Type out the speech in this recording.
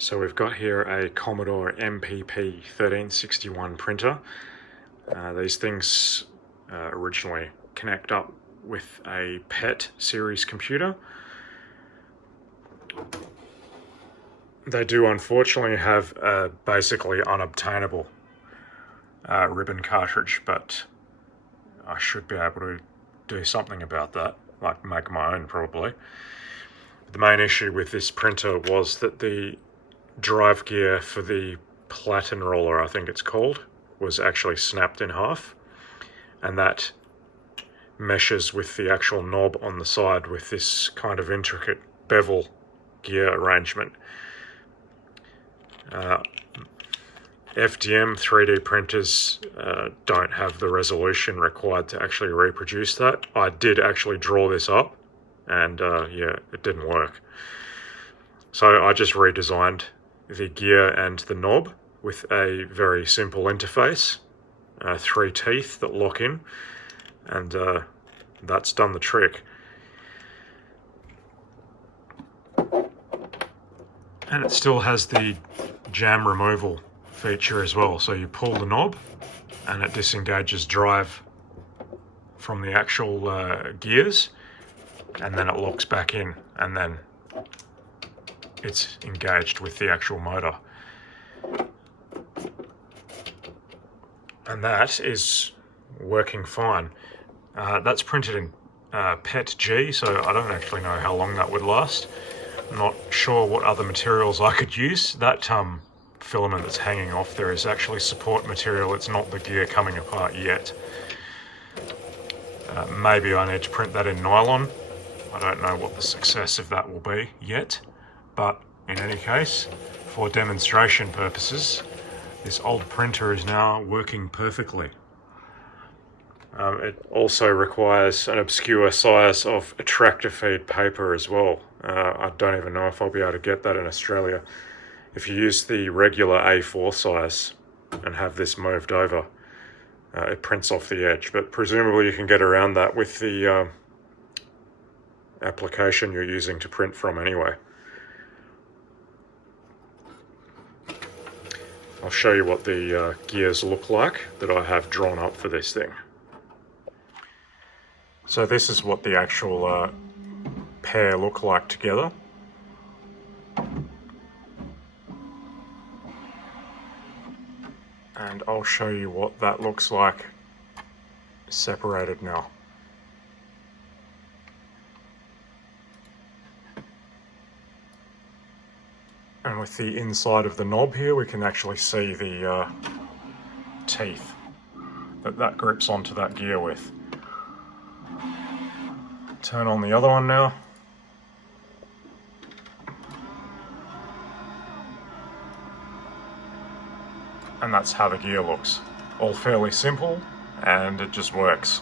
So we've got here a Commodore MPP 1361 printer. These things originally connect up with a PET series computer. They do unfortunately have a basically unobtainable ribbon cartridge, but I should be able to do something about that, like make my own probably. The main issue with this printer was that the drive gear for the platen roller, I think it's called, was actually snapped in half, and that meshes with the actual knob on the side with this kind of intricate bevel gear arrangement. FDM 3D printers don't have the resolution required to actually reproduce that. I did actually draw this up, and yeah, it didn't work. So I just redesigned the gear and the knob with a very simple interface, 3 teeth that lock in, and that's done the trick. And it still has the jam removal feature as well, so you pull the knob and it disengages drive from the actual gears, and then it locks back in, and then it's engaged with the actual motor. And that is working fine. That's printed in PET G, so I don't actually know how long that would last. I'm not sure what other materials I could use. That filament that's hanging off there is actually support material. It's not the gear coming apart yet. Maybe I need to print that in nylon. I don't know what the success of that will be yet, but in any case, for demonstration purposes, this old printer is now working perfectly. It also requires an obscure size of attractor feed paper as well. I don't even know if I'll be able to get that in Australia. If you use the regular A4 size and have this moved over, it prints off the edge, but presumably you can get around that with the application you're using to print from anyway. I'll show you what the gears look like that I have drawn up for this thing. So this is what the actual pair look like together. And I'll show you what that looks like separated now. And with the inside of the knob here, we can actually see the teeth that grips onto that gear with. Turn on the other one now. And that's how the gear looks. All fairly simple, and it just works.